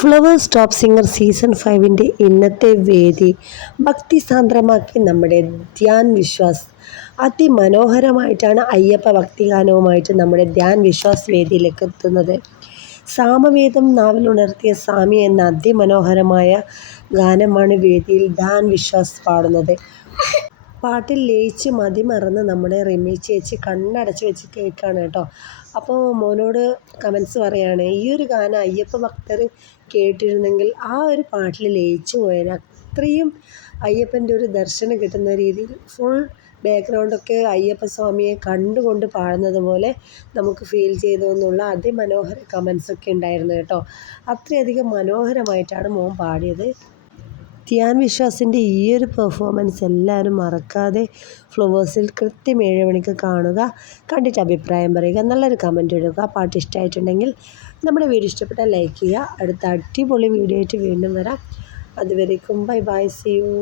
Flowers top singer season 5 ഇന്നത്തെ വേദി ഭക്തിസാന്ദ്രമാക്കി നമ്മുടെ ധ്യാൻ വിശ്വാസ്. അതിമനോഹരമായിട്ടാണ് അയ്യപ്പ ഭക്തിഗാനവുമായിട്ട് നമ്മുടെ ധ്യാൻ വിശ്വാസ് വേദിയിലേക്ക് എത്തുന്നത്. സാമവേദം നാവിലുണർത്തിയ സ്വാമി എന്ന അതിമനോഹരമായ ഗാനമാണ് വേദിയിൽ ധ്യാൻ വിശ്വാസ് പാടുന്നത്. പാട്ടിൽ ലയിച്ച് മതിമറന്ന് നമ്മുടെ റിമി ചേച്ചി കണ്ണടച്ച് വെച്ച് കേൾക്കുകയാണ് കേട്ടോ. അപ്പോൾ മോനോട് കമൻസ് പറയുകയാണ്, ഈ ഒരു ഗാനം അയ്യപ്പ ഭക്തർ കേട്ടിരുന്നെങ്കിൽ ആ ഒരു പാട്ടിൽ ലയിച്ചു പോയേനെ. അത്രയും അയ്യപ്പൻ്റെ ഒരു ദർശനം കിട്ടുന്ന രീതിയിൽ ഫുൾ ബാക്ക്ഗ്രൗണ്ടൊക്കെ അയ്യപ്പ സ്വാമിയെ കണ്ടുകൊണ്ട് പാടുന്നത് പോലെ നമുക്ക് ഫീൽ ചെയ്തു എന്നുള്ള അതിമനോഹര കമൻസൊക്കെ ഉണ്ടായിരുന്നു കേട്ടോ. അത്രയധികം മനോഹരമായിട്ടാണ് മോൻ പാടിയത്. ധ്യാൻ വിശ്വാസിൻ്റെ ഈ ഒരു പെർഫോമൻസ് എല്ലാവരും മറക്കാതെ ഫ്ലവേഴ്സിൽ കൃത്യം 7 മണിക്ക് കാണുക. കണ്ടിട്ട് അഭിപ്രായം പറയുക, നല്ലൊരു കമൻറ്റ് ഇടുക. പാട്ട് ഇഷ്ടമായിട്ടുണ്ടെങ്കിൽ നമ്മുടെ വീഡിയോ ഇഷ്ടപ്പെട്ടാൽ ലൈക്ക് ചെയ്യുക. അടുത്ത അടിപൊളി വീഡിയോ ആയിട്ട് വീണ്ടും വരാം. അതുവരേക്കും ബൈ ബൈ, സീ യു.